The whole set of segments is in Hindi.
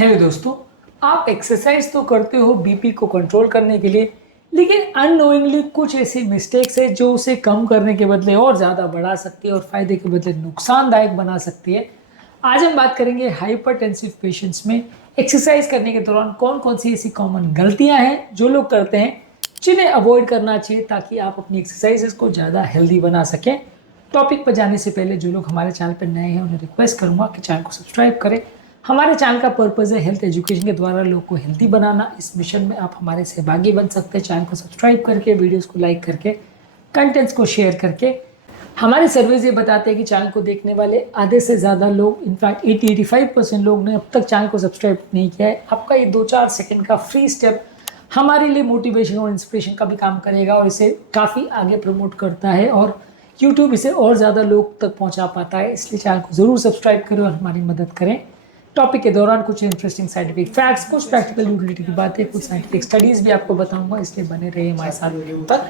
हेलो दोस्तों। आप एक्सरसाइज तो करते हो बीपी को कंट्रोल करने के लिए, लेकिन अननोइंगली कुछ ऐसी मिस्टेक्स है जो उसे कम करने के बदले और ज़्यादा बढ़ा सकती है और फायदे के बदले नुकसानदायक बना सकती है। आज हम बात करेंगे हाइपरटेंसिव पेशेंट्स में एक्सरसाइज करने के दौरान कौन कौन सी ऐसी कॉमन गलतियां हैं जो लोग करते हैं, जिन्हें अवॉइड करना चाहिए ताकि आप अपनी एक्सरसाइजेस को ज़्यादा हेल्दी बना सकें। टॉपिक पर जाने से पहले जो लोग हमारे चैनल पर नए हैं उन्हें रिक्वेस्ट करूंगा कि चैनल को सब्सक्राइब करें। हमारे चैनल का पर्पज़ है हेल्थ एजुकेशन के द्वारा लोग को हेल्दी बनाना। इस मिशन में आप हमारे सहभागी बन सकते हैं चैनल को सब्सक्राइब करके, वीडियोस को लाइक करके, कंटेंट्स को शेयर करके। हमारे सर्वेज ये बताते हैं कि चैनल को देखने वाले आधे से ज़्यादा लोग, इनफैक्ट 80-85% लोग ने अब तक चैनल को सब्सक्राइब नहीं किया है। आपका ये 2-4 सेकंड का फ्री स्टेप हमारे लिए मोटिवेशन और इंस्पिरेशन का भी काम करेगा और इसे काफ़ी आगे प्रमोट करता है और यूट्यूब इसे और ज़्यादा लोग तक पहुँचा पाता है। इसलिए चैनल को ज़रूर सब्सक्राइब करें और हमारी मदद करें। टॉपिक के दौरान कुछ इंटरेस्टिंग साइंटिफिक फैक्ट्स, कुछ प्रैक्टिकल यूटिलिटी की बातें, कुछ साइंटिफिक स्टडीज भी आपको बताऊंगा, इसलिए बने रहिए हमारे साथ वीडियो तक।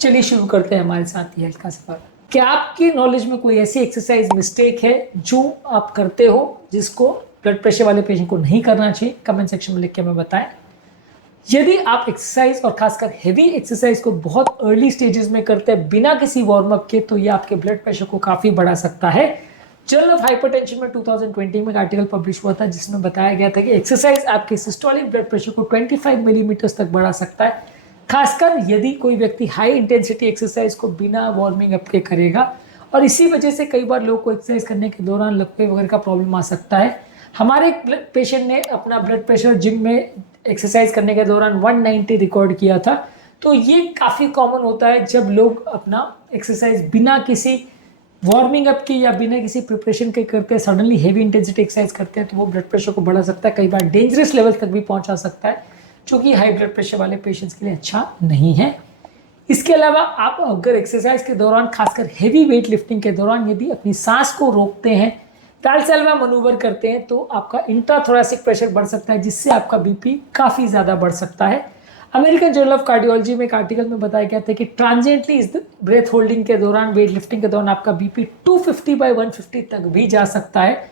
चलिए शुरू करते हैं हमारे साथ हेल्थ का सफर। क्या आपकी नॉलेज में कोई ऐसी एक्सरसाइज मिस्टेक है जो आप करते हो जिसको ब्लड प्रेशर वाले पेशेंट को नहीं करना चाहिए? कमेंट सेक्शन में लिख के हमें बताएं। यदि आप एक्सरसाइज और खासकर हेवी एक्सरसाइज को बहुत अर्ली स्टेजेस में करते हैं बिना किसी वार्म अप के, तो ये आपके ब्लड प्रेशर को काफ़ी बढ़ा सकता है। जर्नल ऑफ हाइपरटेंशन में 2020 में एक आर्टिकल पब्लिश हुआ था जिसमें बताया गया था कि एक्सरसाइज आपके सिस्टोलिक ब्लड प्रेशर को 25 मिलीमीटर्स तक बढ़ा सकता है, खासकर यदि कोई व्यक्ति हाई इंटेंसिटी एक्सरसाइज को बिना वार्मिंग अप के करेगा। और इसी वजह से कई बार लोग को एक्सरसाइज करने के दौरान लकवे वगैरह का प्रॉब्लम आ सकता है। हमारे एक पेशेंट ने अपना ब्लड प्रेशर जिम में एक्सरसाइज करने के दौरान 190 रिकॉर्ड किया था। तो ये काफ़ी कॉमन होता है जब लोग अपना एक्सरसाइज बिना किसी वार्मिंग अप की या बिना किसी प्रिपरेशन के करते हैं, सडनली हेवी इंटेंसिटी एक्सरसाइज करते हैं, तो वो ब्लड प्रेशर को बढ़ा सकता है, कई बार डेंजरस लेवल तक भी पहुंचा सकता है, जो कि हाई ब्लड प्रेशर वाले पेशेंट्स के लिए अच्छा नहीं है। इसके अलावा आप अगर एक्सरसाइज के दौरान, खासकर हेवी वेट लिफ्टिंग के दौरान, यदि अपनी सांस को रोकते हैं, वैल्साल्वा मनूवर करते हैं, तो आपका इंट्राथोरेसिक प्रेशर बढ़ सकता है, जिससे आपका बीपी काफ़ी ज़्यादा बढ़ सकता है। अमेरिकन जर्नल ऑफ कार्डियोलॉजी में एक आर्टिकल में बताया गया था कि ट्रांजिएंटली इस ब्रेथ होल्डिंग के दौरान, वेट लिफ्टिंग के दौरान आपका बीपी 250/150 तक भी जा सकता है,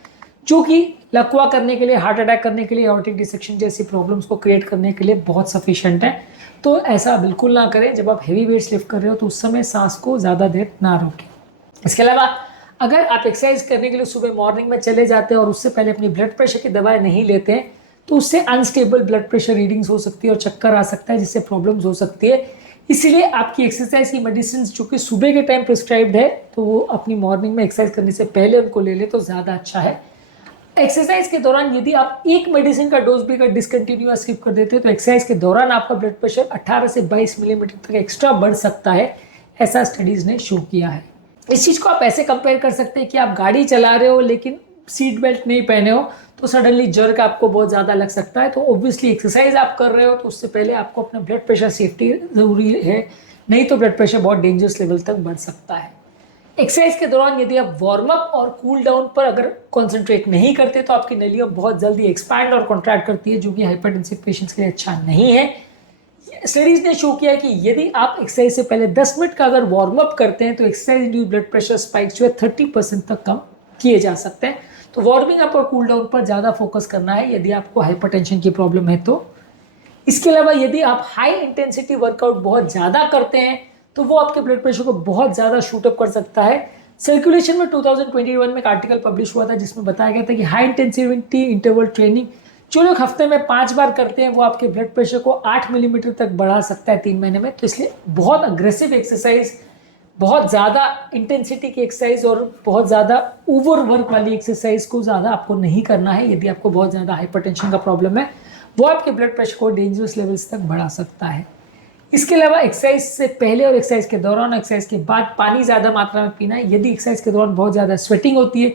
जो कि लकवा करने के लिए, हार्ट अटैक करने के लिए, एओर्टिक डिसेक्शन जैसी प्रॉब्लम्स को क्रिएट करने के लिए बहुत सफिशिएंट है। तो ऐसा बिल्कुल ना करें। जब आप हेवी वेट्स लिफ्ट कर रहे हो तो उस समय सांस को ज़्यादा देर ना रोकें। इसके अलावा अगर आप एक्सरसाइज करने के लिए सुबह मॉर्निंग में चले जाते हैं और उससे पहले अपनी ब्लड प्रेशर की दवाएं नहीं लेते हैं, तो उससे अनस्टेबल ब्लड प्रेशर रीडिंग्स हो सकती है और चक्कर आ सकता है, जिससे प्रॉब्लम्स हो सकती है। इसीलिए आपकी एक्सरसाइज की मेडिसिन जो कि सुबह के टाइम प्रिस्क्राइब्ड है, तो वो अपनी मॉर्निंग में एक्सरसाइज करने से पहले उनको ले ले तो ज़्यादा अच्छा है। एक्सरसाइज के दौरान यदि आप एक मेडिसिन का डोज भी डिसकंटिन्यू या स्किप कर देते हो, तो एक्सरसाइज के दौरान आपका ब्लड प्रेशर 18 से 22 मिलीमीटर तक एक्स्ट्रा बढ़ सकता है, ऐसा स्टडीज ने शो किया है। इस चीज़ को आप ऐसे कंपेयर कर सकते हैं कि आप गाड़ी चला रहे हो लेकिन सीट बेल्ट नहीं पहने हो, तो सडनली जर्क आपको बहुत ज़्यादा लग सकता है। तो ऑब्वियसली एक्सरसाइज आप कर रहे हो तो उससे पहले आपको अपना ब्लड प्रेशर सेफ्टी ज़रूरी है, नहीं तो ब्लड प्रेशर बहुत डेंजरस लेवल तक बढ़ सकता है। एक्सरसाइज के दौरान यदि आप वार्म अप और कूल डाउन पर अगर कॉन्सेंट्रेट नहीं करते, तो आपकी नलियाँ बहुत जल्दी एक्सपैंड और कॉन्ट्रैक्ट करती है, जो कि हाइपरटेंसिव पेशेंट्स के लिए अच्छा नहीं है। स्टडीज ने शो किया है कि यदि आप एक्सरसाइज से पहले 10 मिनट का अगर वार्म अप करते हैं, तो exercise induced blood pressure spikes जो है 30% तक कम किए जा सकते हैं। तो वार्मिंग अप और कूल डाउन पर ज़्यादा फोकस करना है यदि आपको हाइपरटेंशन की प्रॉब्लम है तो। इसके अलावा यदि आप हाई इंटेंसिटी वर्कआउट बहुत ज़्यादा करते हैं, तो वो आपके ब्लड प्रेशर को बहुत ज़्यादा शूटअप कर सकता है। सर्कुलेशन में 2021 में एक आर्टिकल पब्लिश हुआ था जिसमें बताया गया था कि हाई इंटेंसिटी इंटरवल ट्रेनिंग जो लोग हफ्ते में 5 बार करते हैं, वो आपके ब्लड प्रेशर को 8 मिलीमीटर तक बढ़ा सकता है 3 महीने में। तो इसलिए बहुत अग्रेसिव एक्सरसाइज, बहुत ज़्यादा इंटेंसिटी की एक्सरसाइज और बहुत ज़्यादा ओवर वर्क वाली एक्सरसाइज को ज़्यादा आपको नहीं करना है। यदि आपको बहुत ज़्यादा हाइपरटेंशन का प्रॉब्लम है, वो आपके ब्लड प्रेशर को डेंजरस लेवल्स तक बढ़ा सकता है। इसके अलावा एक्सरसाइज से पहले और एक्सरसाइज के दौरान, एक्सरसाइज के बाद पानी ज़्यादा मात्रा में पीना है। यदि एक्सरसाइज के दौरान बहुत ज़्यादा स्वेटिंग होती है,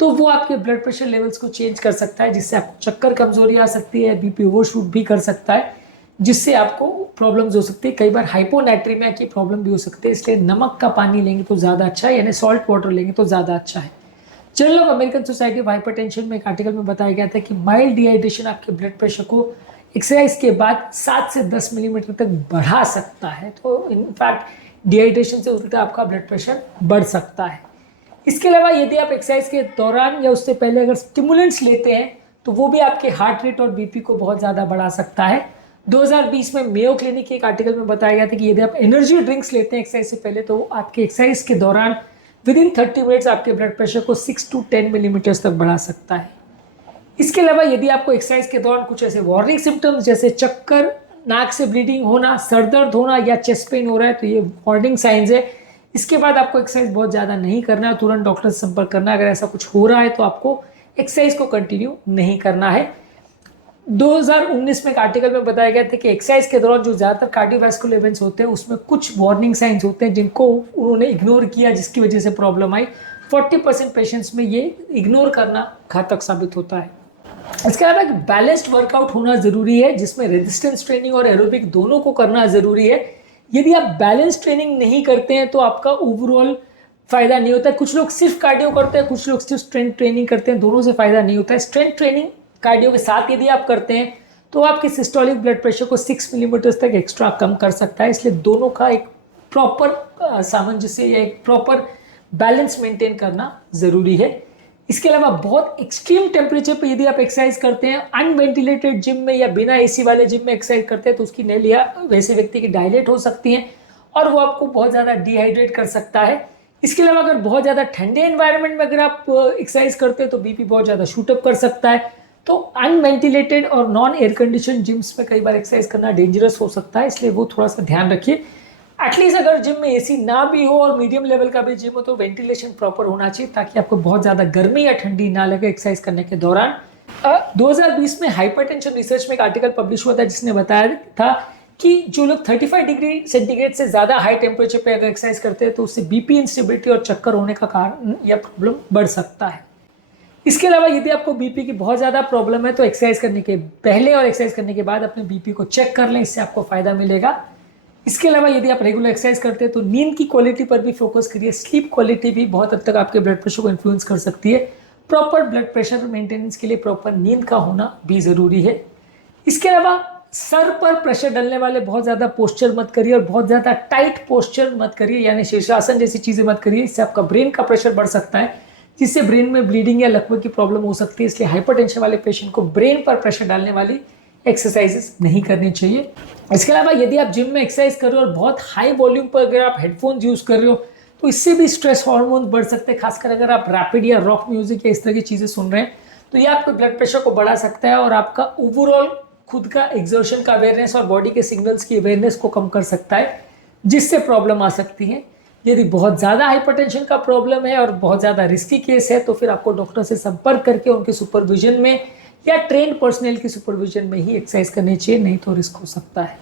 तो वो आपके ब्लड प्रेशर लेवल्स को चेंज कर सकता है, जिससे आपको चक्कर, कमजोरी आ सकती है, बीपी ओवरशूट भी कर सकता है, जिससे आपको प्रॉब्लम्स हो सकती है। कई बार हाइपोनेट्रीमिया की प्रॉब्लम भी हो सकती है। इसलिए नमक का पानी लेंगे तो ज़्यादा अच्छा है, यानी सॉल्ट वाटर लेंगे तो ज़्यादा अच्छा है। Journal of American society of hypertension में एक आर्टिकल में बताया गया था कि माइल्ड डिहाइड्रेशन आपके ब्लड प्रेशर को एक्सरसाइज के बाद 7 से 10 मिलीमीटर तक बढ़ा सकता है। तो इनफैक्ट डिहाइड्रेशन से उल्टा आपका ब्लड प्रेशर बढ़ सकता है। इसके अलावा यदि आप एक्सरसाइज के दौरान या उससे पहले अगर स्टिमुलेंट्स लेते हैं, तो वो भी आपके हार्ट रेट और बीपी को बहुत ज़्यादा बढ़ा सकता है। 2020 में मेयो क्लिनिक के एक आर्टिकल में बताया गया था कि यदि आप एनर्जी ड्रिंक्स लेते हैं एक्सरसाइज से पहले तो आपके एक्सरसाइज के दौरान विद इन 30 मिनट्स आपके ब्लड प्रेशर को 6 to 10 मिलीमीटर्स तक बढ़ा सकता है। इसके अलावा यदि आपको एक्सरसाइज के दौरान कुछ ऐसे वार्निंग सिम्टम्स जैसे चक्कर, नाक से ब्लीडिंग होना, सर दर्द होना या चेस्ट पेन हो रहा है तो ये वार्निंग साइंस है। इसके बाद आपको एक्सरसाइज बहुत ज़्यादा नहीं करना है, तुरंत डॉक्टर से संपर्क करना है। अगर ऐसा कुछ हो रहा है तो आपको एक्सरसाइज को कंटिन्यू नहीं करना है। 2019 में एक आर्टिकल में बताया गया था कि एक्सरसाइज के दौरान जो ज़्यादातर कार्डियोवैस्कुलर इवेंट्स होते हैं उसमें कुछ वार्निंग साइंस होते हैं जिनको उन्होंने इग्नोर किया, जिसकी वजह से प्रॉब्लम आई। 40% पेशेंट्स में ये इग्नोर करना घातक साबित होता है। इसके अलावा एक बैलेंस्ड वर्कआउट होना ज़रूरी है जिसमें रेजिस्टेंस ट्रेनिंग और एरोबिक दोनों को करना ज़रूरी है। यदि आप बैलेंस ट्रेनिंग नहीं करते हैं तो आपका ओवरऑल फ़ायदा नहीं होता है। कुछ लोग सिर्फ कार्डियो करते हैं, कुछ लोग सिर्फ स्ट्रेंथ ट्रेनिंग करते हैं, दोनों से फ़ायदा नहीं होता है। स्ट्रेंथ ट्रेनिंग कार्डियो के साथ यदि आप करते हैं तो आपके सिस्टोलिक ब्लड प्रेशर को 6 मिलीमीटर्स तक एक्स्ट्रा कम कर सकता है। इसलिए दोनों का एक प्रॉपर सामंजस्य या एक प्रॉपर बैलेंस मेंटेन करना ज़रूरी है। इसके अलावा बहुत एक्सट्रीम टेम्परेचर पे यदि आप एक्सरसाइज करते हैं, अनवेंटिलेटेड जिम में या बिना एसी वाले जिम में एक्सरसाइज करते हैं तो उसकी नलियाँ वैसे व्यक्ति की डायलेट हो सकती हैं और वो आपको बहुत ज़्यादा डिहाइड्रेट कर सकता है। इसके अलावा अगर बहुत ज़्यादा ठंडे एनवायरनमेंट में अगर आप एक्सरसाइज करते हैं तो बीपी बहुत ज़्यादा शूटअप कर सकता है। तो अनवेंटिलेटेड और नॉन एयर कंडीशन जिम्स में कई बार एक्सरसाइज करना डेंजरस हो सकता है, इसलिए वो थोड़ा सा ध्यान रखिए। एटलीस्ट अगर जिम में एसी ना भी हो और मीडियम लेवल का भी जिम हो तो वेंटिलेशन प्रॉपर होना चाहिए ताकि आपको बहुत ज़्यादा गर्मी या ठंडी ना लगे एक्सरसाइज करने के दौरान। 2020 में हाइपरटेंशन रिसर्च में एक आर्टिकल पब्लिश हुआ था जिसने बताया था कि जो लोग 35 डिग्री सेंटीग्रेड से ज़्यादा हाई टेम्परेचर पे अगर एक्सरसाइज करते हैं तो उससे बीपी इंस्टेबिलिटी और चक्कर होने का कारण या प्रॉब्लम बढ़ सकता है। इसके अलावा यदि आपको बीपी की बहुत ज़्यादा प्रॉब्लम है तो एक्सरसाइज करने के पहले और एक्सरसाइज करने के बाद अपने बीपी को चेक कर लें, इससे आपको फ़ायदा मिलेगा। इसके अलावा यदि आप रेगुलर एक्सरसाइज करते हैं तो नींद की क्वालिटी पर भी फोकस करिए। स्लीप क्वालिटी भी बहुत हद तक आपके ब्लड प्रेशर को इन्फ्लुएंस कर सकती है। प्रॉपर ब्लड प्रेशर मेंटेनेंस के लिए प्रॉपर नींद का होना भी ज़रूरी है। इसके अलावा सर पर प्रेशर डालने वाले बहुत ज़्यादा पोस्चर मत करिए और बहुत ज़्यादा टाइट पोस्चर मत करिए, यानी शीर्षासन जैसी चीज़ें मत करिए। इससे आपका ब्रेन का प्रेशर बढ़ सकता है जिससे ब्रेन में ब्लीडिंग या लकवे की प्रॉब्लम हो सकती है। इसलिए हाइपरटेंशन वाले पेशेंट को ब्रेन पर प्रेशर डालने वाली एक्सरसाइजेस नहीं करनी चाहिए। इसके अलावा यदि आप जिम में एक्सरसाइज कर रहे हो और बहुत हाई वॉल्यूम पर अगर आप हेडफोन्स यूज़ कर रहे हो तो इससे भी स्ट्रेस हार्मोन बढ़ सकते हैं। खासकर अगर आप रैपिड या रॉक म्यूजिक या इस तरह की चीज़ें सुन रहे हैं तो ये आपके ब्लड प्रेशर को बढ़ा सकता है और आपका ओवरऑल खुद का एक्सर्शन का अवेयरनेस और बॉडी के सिग्नल्स की अवेयरनेस को कम कर सकता है, जिससे प्रॉब्लम आ सकती है। यदि बहुत ज़्यादा हाइपरटेंशन का प्रॉब्लम है और बहुत ज़्यादा रिस्की केस है तो फिर आपको डॉक्टर से संपर्क करके उनके सुपरविजन में या ट्रेंड पर्सनल की सुपरविजन में ही एक्सरसाइज करनी चाहिए, नहीं तो रिस्क हो सकता है।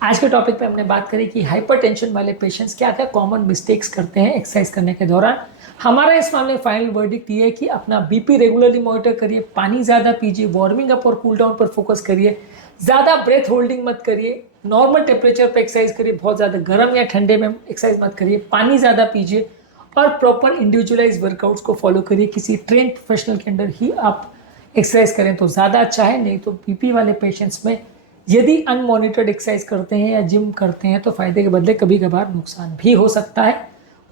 आज के टॉपिक पे हमने बात करी कि हाइपरटेंशन वाले पेशेंट्स क्या क्या कॉमन मिस्टेक्स करते हैं एक्सरसाइज करने के दौरान। हमारा इस मामले में फाइनल वर्डिक्ट ये है कि अपना बीपी रेगुलरली मॉनिटर करिए, पानी ज़्यादा पीजिए, वार्मिंग अप और कूल डाउन पर फोकस करिए, ज़्यादा ब्रेथ होल्डिंग मत करिए, नॉर्मल टेम्परेचर पर एक्सरसाइज करिए, बहुत ज़्यादा गर्म या ठंडे में एक्सरसाइज मत करिए, पानी ज़्यादा पीजिए और प्रॉपर इंडिविजुअलाइज वर्कआउट्स को फॉलो करिए। किसी ट्रेन प्रोफेशनल के अंडर ही आप एक्सरसाइज करें तो ज़्यादा अच्छा है, नहीं तो बीपी वाले पेशेंट्स में यदि अनमॉनिटर्ड एक्सरसाइज करते हैं या जिम करते हैं तो फ़ायदे के बदले कभी कभार नुकसान भी हो सकता है।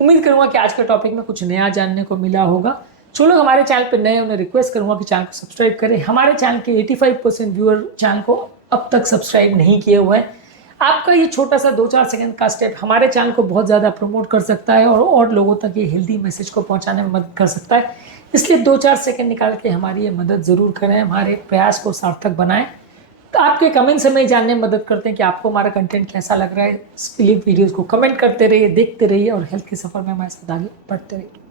उम्मीद करूँगा कि आज के टॉपिक में कुछ नया जानने को मिला होगा। जो लोग हमारे चैनल पर नए उन्हें रिक्वेस्ट करूँगा कि चैनल को सब्सक्राइब करें। हमारे चैनल के 85% व्यूअर चैनल को अब तक सब्सक्राइब नहीं किए हुए हैं। आपका ये छोटा सा 2-4 सेकंड का स्टेप हमारे चैनल को बहुत ज़्यादा प्रमोट कर सकता है और लोगों तक ये हेल्दी मैसेज को पहुँचाने में मदद कर सकता है। इसलिए 2-4 सेकंड निकाल के हमारी ये मदद ज़रूर करें, हमारे प्रयास को सार्थक बनाएं। तो आपके कमेंट से हमें जानने में मदद करते हैं कि आपको हमारा कंटेंट कैसा लग रहा है। इसके लिए वीडियोज़ को कमेंट करते रहिए, देखते रहिए और हेल्थ के सफ़र में हमारे साथ आगे बढ़ते रहिए।